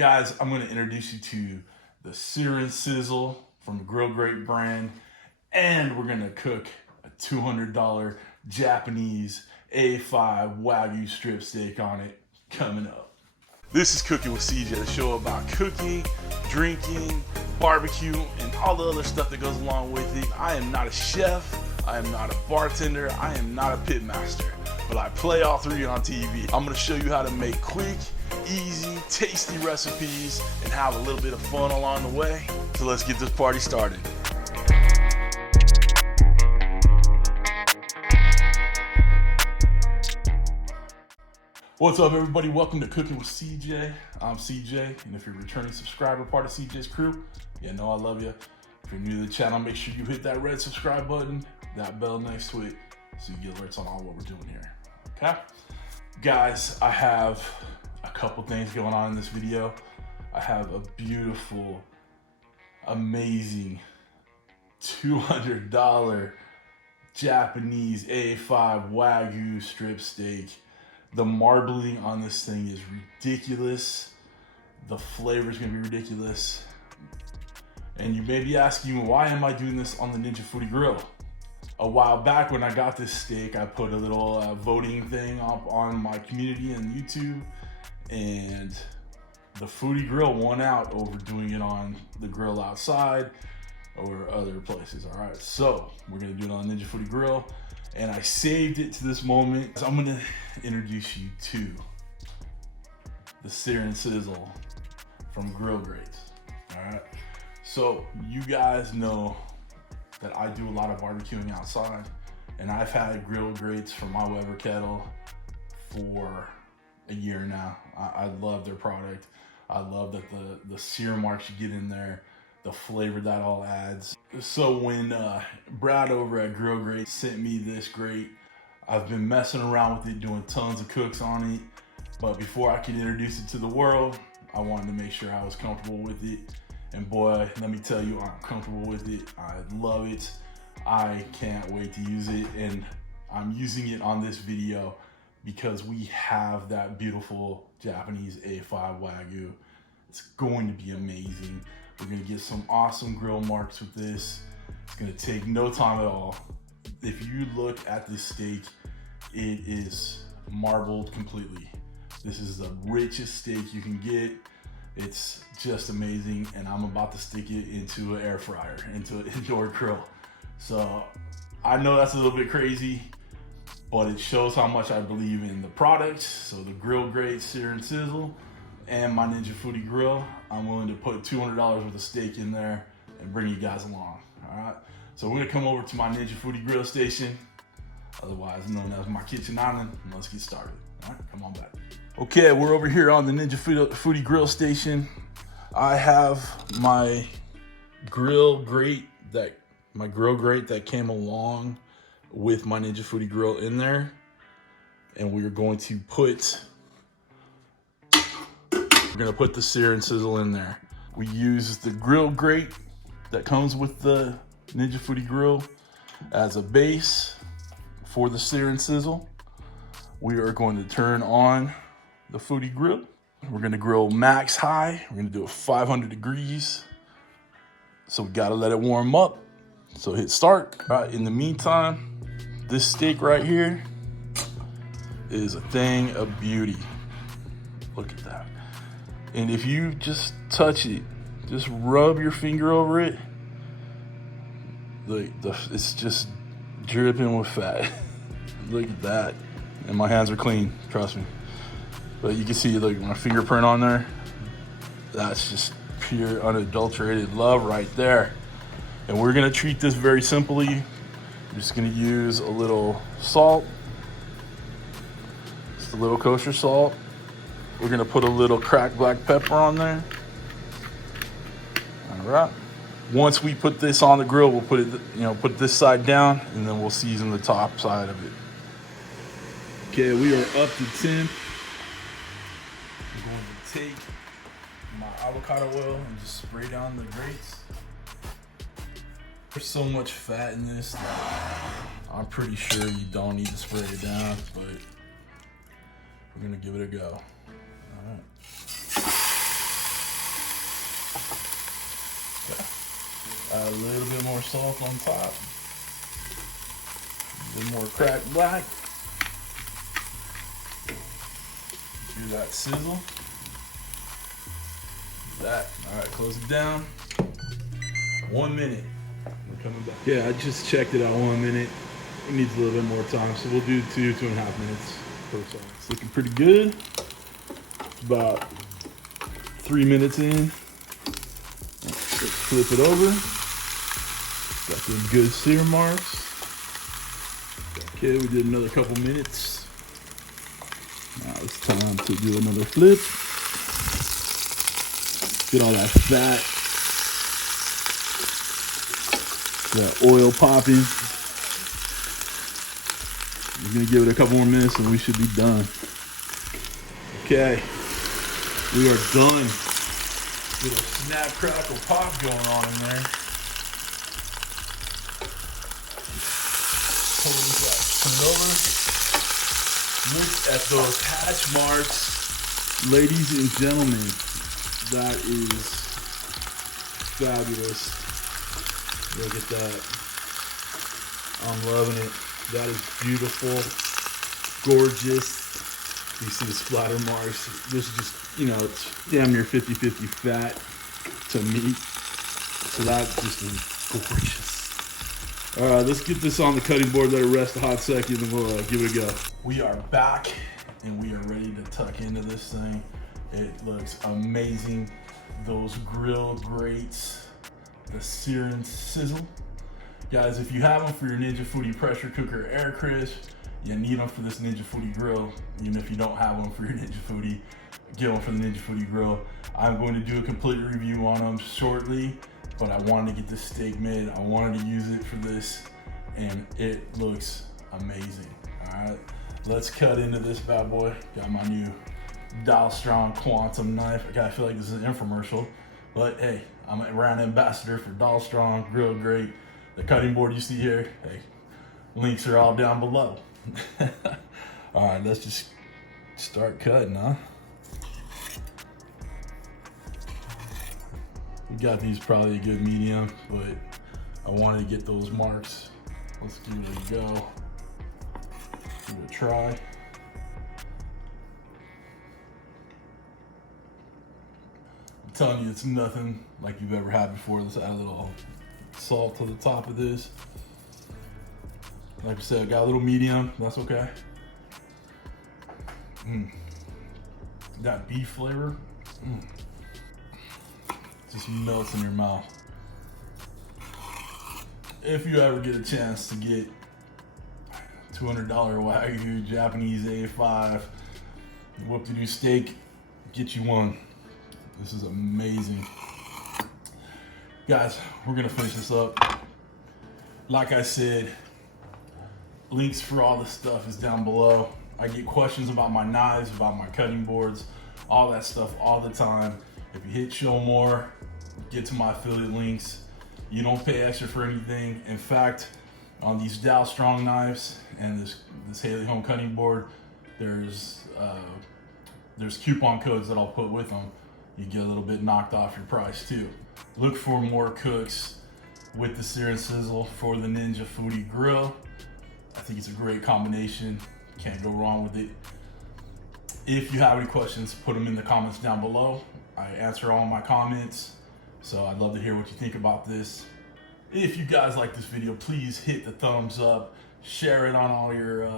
Guys, I'm going to introduce you to the Sear'NSizzle from the GrillGrates brand, and we're going to cook a $200 Japanese A5 Wagyu strip steak on it coming up. This is Cooking with CJ, the show about cooking, drinking, barbecue, and all the other stuff that goes along with it. I am not a chef, I am not a bartender, I am not a pit master, but I play all three on TV. I'm going to show you how to make quick, easy, tasty recipes and have a little bit of fun along the way. So let's get this party started. What's up, everybody? Welcome to Cooking with CJ. I'm CJ, and if you're a returning subscriber, part of CJ's crew, you know I love you. If you're new to the channel, make sure you hit that red subscribe button, that bell next to it, so you get alerts on all what we're doing here, okay? Guys, I have a couple things going on in this video. I have a beautiful, amazing $200 Japanese A5 Wagyu strip steak. The marbling on this thing is ridiculous. The flavor is gonna be ridiculous. And you may be asking, why am I doing this on the Ninja Foodi Grill? A while back when I got this steak, I put a little voting thing up on my community and YouTube, and the Foodi Grill won out over doing it on the grill outside or other places. All right, so we're gonna do it on Ninja Foodi Grill, and I saved it to this moment. So I'm gonna introduce you to the Sear'NSizzle from GrillGrates. All right, so you guys know that I do a lot of barbecuing outside, and I've had GrillGrates for my Weber kettle for a year now. I love their product. I love that the sear marks you get in there, the flavor that all adds. So when Brad over at GrillGrates sent me this grate, I've been messing around with it, doing tons of cooks on it, but before I could introduce it to the world, I wanted to make sure I was comfortable with it. And boy, let me tell you, I'm comfortable with it. I love it. I can't wait to use it. And I'm using it on this video because we have that beautiful Japanese A5 Wagyu. It's going to be amazing. We're gonna get some awesome grill marks with this. It's gonna take no time at all. If you look at this steak, it is marbled completely. This is the richest steak you can get. It's just amazing, and I'm about to stick it into an air fryer, into an indoor grill. So I know that's a little bit crazy, but it shows how much I believe in the product. So the GrillGrates Sear'NSizzle and my Ninja Foodi Grill, I'm willing to put $200 worth of steak in there and bring you guys along, all right? So we're gonna come over to my Ninja Foodi Grill station, otherwise known as my kitchen island, and let's get started, all right? Come on back. Okay, we're over here on the Ninja Foodi Grill station. I have my grill grate that came along with my Ninja Foodi Grill in there, and we're going to put the Sear'NSizzle in there. We use the grill grate that comes with the Ninja Foodi Grill as a base for the Sear'NSizzle. We are going to turn on the Foodi Grill. We're gonna grill max high. We're gonna do it 500 degrees. So we gotta let it warm up. So hit start. All right, in the meantime, this steak right here is a thing of beauty. Look at that. And if you just touch it, just rub your finger over it, it's just dripping with fat. Look at that. And my hands are clean, trust me. But you can see, like, my fingerprint on there. That's just pure, unadulterated love right there. And we're gonna treat this very simply. We're just gonna use a little salt, just a little kosher salt. We're gonna put a little cracked black pepper on there. All right. Once we put this on the grill, we'll put it, put this side down, and then we'll season the top side of it. Okay, we are up to 10. I'm going to take my avocado oil and just spray down the grates. There's so much fat in this that I'm pretty sure you don't need to spray it down, but we're gonna give it a go. All right. Add a little bit more salt on top. A little more cracked black. Do that sizzle. That. All right, close it down. 1 minute. We're coming back. Yeah, I just checked it out 1 minute. It needs a little bit more time, so we'll do 2.5 minutes per side. It's looking pretty good. It's about 3 minutes in. Let's flip it over. Got them good sear marks. Okay, we did another couple minutes. Now it's time to do another flip. Get all that fat, that oil popping. We're gonna give it a couple more minutes and we should be done. Okay, we are done. Little snap, crackle, pop going on in there. Turn it over. Look at those hatch marks. Ladies and gentlemen, that is fabulous. Look at that. I'm loving it. That is beautiful, gorgeous. You see the splatter marks. This is just, you know, it's damn near 50-50 fat to meat. So that just is gorgeous. All right, let's get this on the cutting board, let it rest a hot second, and we'll give it a go. We are back, and we are ready to tuck into this thing. It looks amazing. Those GrillGrates, the Sear'NSizzle. Guys, if you have them for your Ninja Foodi pressure cooker air crisp, you need them for this Ninja Foodi grill. Even if you don't have them for your Ninja Foodi, get them for the Ninja Foodi grill. I'm going to do a complete review on them shortly, but I wanted to get this steak made. I wanted to use it for this, and it looks amazing. All right, let's cut into this bad boy. Got my new Dial Strong Quantum knife. I feel like this is an infomercial, but hey, I'm a brand ambassador for Dial Strong, GrillGrate. The cutting board you see here, hey, links are all down below. All right, let's just start cutting, huh? We got these probably a good medium, but I wanted to get those marks. Let's give it a go. Give it a try. I'm telling you, it's nothing like you've ever had before. Let's add a little salt to the top of this. Like I said, got a little medium, that's okay. That beef flavor, just melts in your mouth. If you ever get a chance to get $200 Wagyu Japanese A5 whoop-de-doo steak, get you one. This is amazing. Guys, we're gonna finish this up. Like I said, links for all this stuff is down below. I get questions about my knives, about my cutting boards, all that stuff all the time. If you hit show more, get to my affiliate links. You don't pay extra for anything. In fact, on these Dial Strong knives and this Haley home cutting board, there's coupon codes that I'll put with them. You get a little bit knocked off your price too. Look for more cooks with the Sear'NSizzle for the Ninja Foodi Grill. I think it's a great combination. Can't go wrong with it. If you have any questions, put them in the comments down below. I answer all my comments, so I'd love to hear what you think about this. If you guys like this video, please hit the thumbs up, share it on all your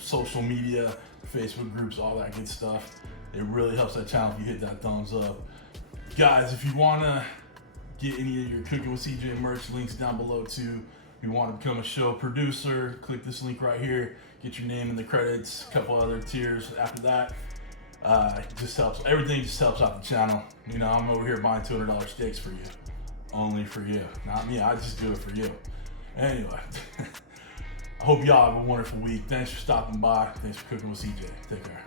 social media, Facebook groups, all that good stuff. It really helps that channel if you hit that thumbs up. Guys, if you wanna get any of your Cooking with CJ merch, links down below too. If you want to become a show producer, click this link right here. Get your name in the credits, a couple other tiers after that. It just helps, everything just helps out the channel. You know, I'm over here buying $200 steaks for you. Only for you, not me, I just do it for you. Anyway, I hope y'all have a wonderful week. Thanks for stopping by. Thanks for cooking with CJ. Take care.